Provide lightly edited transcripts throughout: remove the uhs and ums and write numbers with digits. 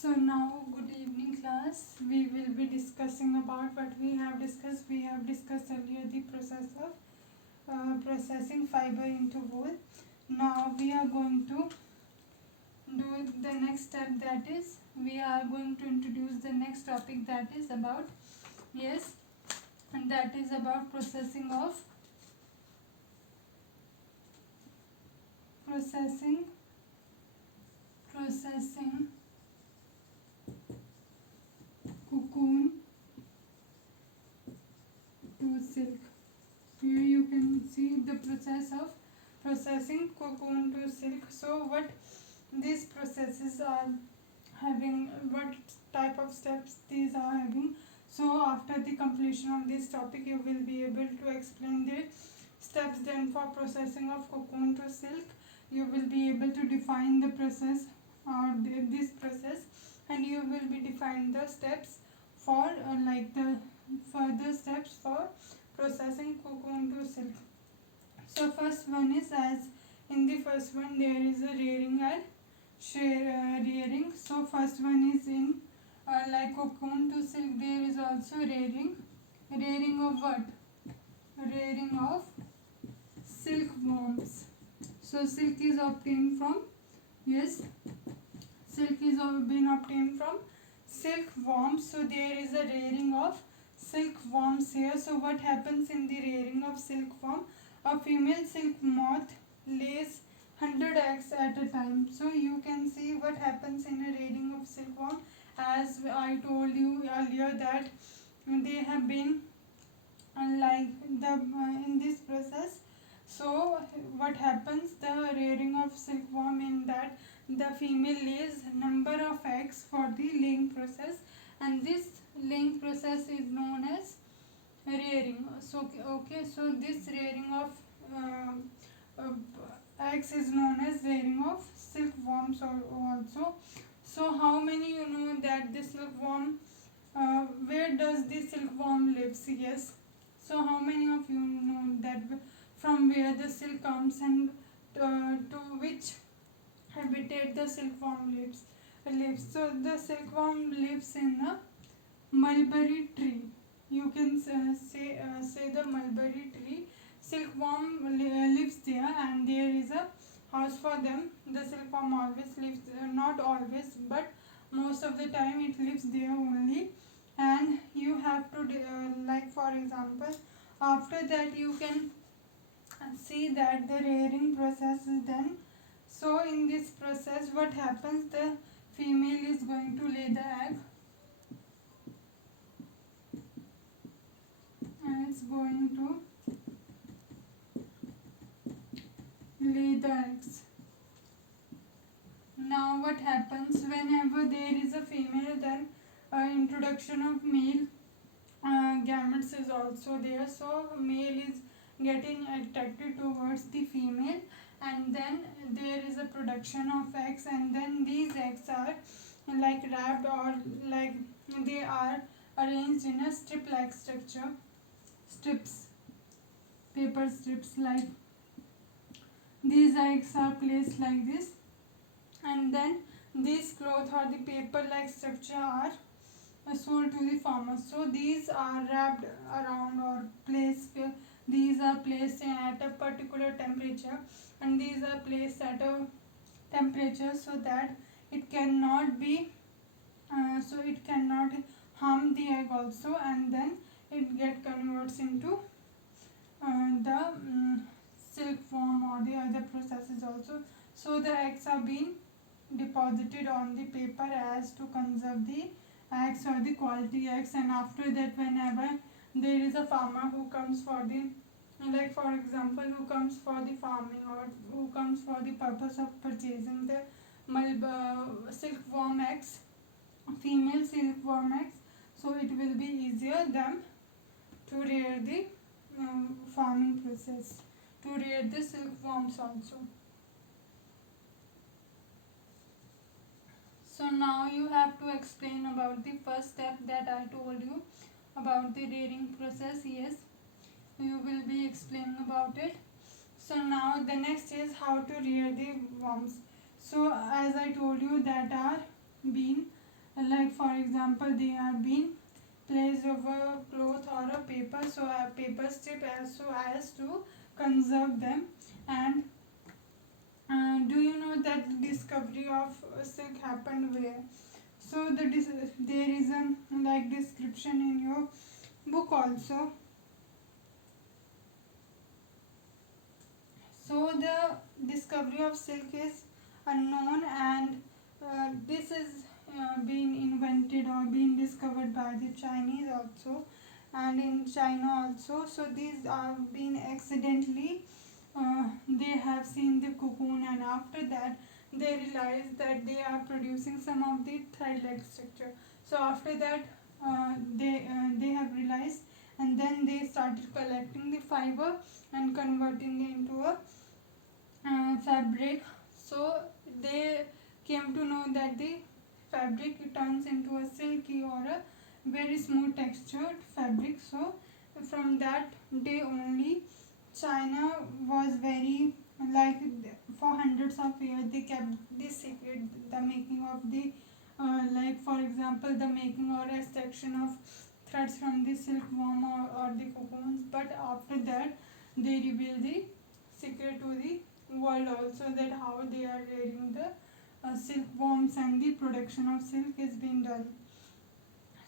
So now, good evening class. We will be discussing about what we have discussed. We have discussed earlier the process of processing fiber into wool. Now we are going to do the next step, that is we are going to introduce the next topic, that is about, yes, and that is about processing cocoon to silk. Here you can see the process of processing cocoon to silk. So what these processes are having, what type of steps these are having. So after the completion of this topic you will be able to explain the steps. Then for processing of cocoon to silk you will be able to define the process or this process, and you will be defining the steps for like the further steps for processing cocoon to silk. So first one is, as in the first one there is a rearing and rearing. So first one is in like cocoon to silk there is also rearing. Rearing of what? Rearing of silkworms. So silk is obtained from, yes, silk is been obtained from silkworms. So there is a rearing of silkworms here. So what happens in the rearing of silkworm? A female silk moth lays 100 eggs at a time. So you can see what happens in a rearing of silkworm. As I told you earlier that they have been like the in this process. So what happens, the rearing of silkworm, in that the female lays number of eggs for the laying process, and this laying process is known as rearing. So okay, so this rearing of eggs is known as rearing of silkworms also. So how many you know that the silkworm, where does the silkworm lives? Yes. So how many of you know that from where the silk comes, and to which habitat the silkworm lives? So the silkworm lives in a mulberry tree. You can say the mulberry tree. Silkworm lives there, and there is a house for them. The silkworm always lives, not always, but most of the time it lives there only. And you have to like for example, after that you can see that the rearing process is done. So in this process what happens, the female is going to lay the egg, and it's going to lay the eggs. Now what happens whenever there is a female, then introduction of male gametes is also there. So male is getting attracted towards the female, and then there is a production of eggs, and then these eggs are like wrapped, or like they are arranged in a strip like structure, strips, paper strips. Like these eggs are placed like this, and then these cloth or the paper like structure are sold to the farmers. So these are wrapped around or placed, these are placed at a particular temperature, and these are placed at a temperature so that it cannot be so it cannot harm the egg also, and then it get converts into the silkworm or the other processes also. So the eggs are being deposited on the paper as to conserve the eggs or the quality eggs. And after that, whenever there is a farmer who comes for the, like for example, who comes for the farming, or who comes for the purpose of purchasing the silkworm eggs, female silkworm eggs, so it will be easier them to rear the farming process, to rear the silkworms also. So now you have to explain about the first step that I told you about the rearing process. Yes, you will be explaining about it. So now the next is how to rear the worms. So as I told you, that are been like for example they are being placed over a cloth or a paper, so a paper strip, so as to conserve them. And do you know that the discovery of silk happened where? So there is a like description in your book also. So the discovery of silk is unknown, and this is being invented or being discovered by the Chinese also, and in China also. So these are being accidentally, they have seen the cocoon, and after that they realize that they are producing some of the thread-like structure. So after that they have realized, and then they started collecting the fiber and converting it into a fabric. So they came to know that the fabric turns into a silky or a very smooth textured fabric. So from that day only, China was very, like, for hundreds of years they kept this secret, the making of the like for example the making or extraction of threads from the silkworm or the cocoons. But after that they reveal the secret to the world also, that how they are rearing the silkworms and the production of silk is being done.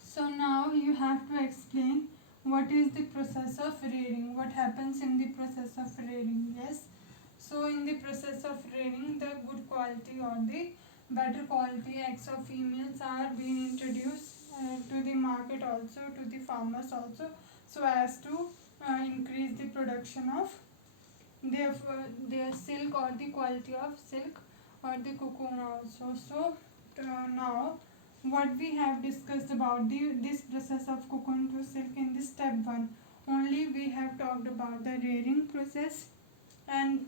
So now you have to explain what is the process of rearing, what happens in the process of rearing. Yes. So in the process of rearing, the good quality or the better quality eggs of females are being introduced to the market also, to the farmers also, so as to increase the production of their silk or the quality of silk or the cocoon also. So now what we have discussed about this process of cocoon to silk in this step 1, only we have talked about the rearing process and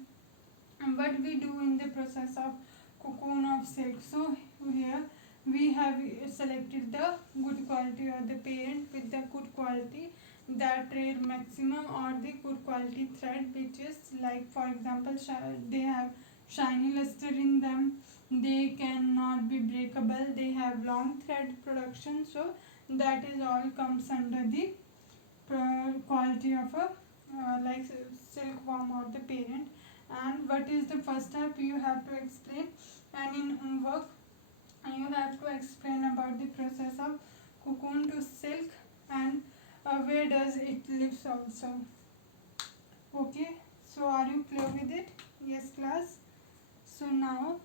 what we do in the process of cocoon of silk. So here we have selected the good quality or the parent with the good quality, that rear maximum or the good quality thread, which is like for example they have shiny luster in them, they cannot be breakable, they have long thread production. So that is all comes under the quality of a like silkworm or the parent. And what is the first step you have to explain, and in homework you have to explain about the process of cocoon to silk, and where does it lives also. Okay, so are you clear with it? Yes class. So now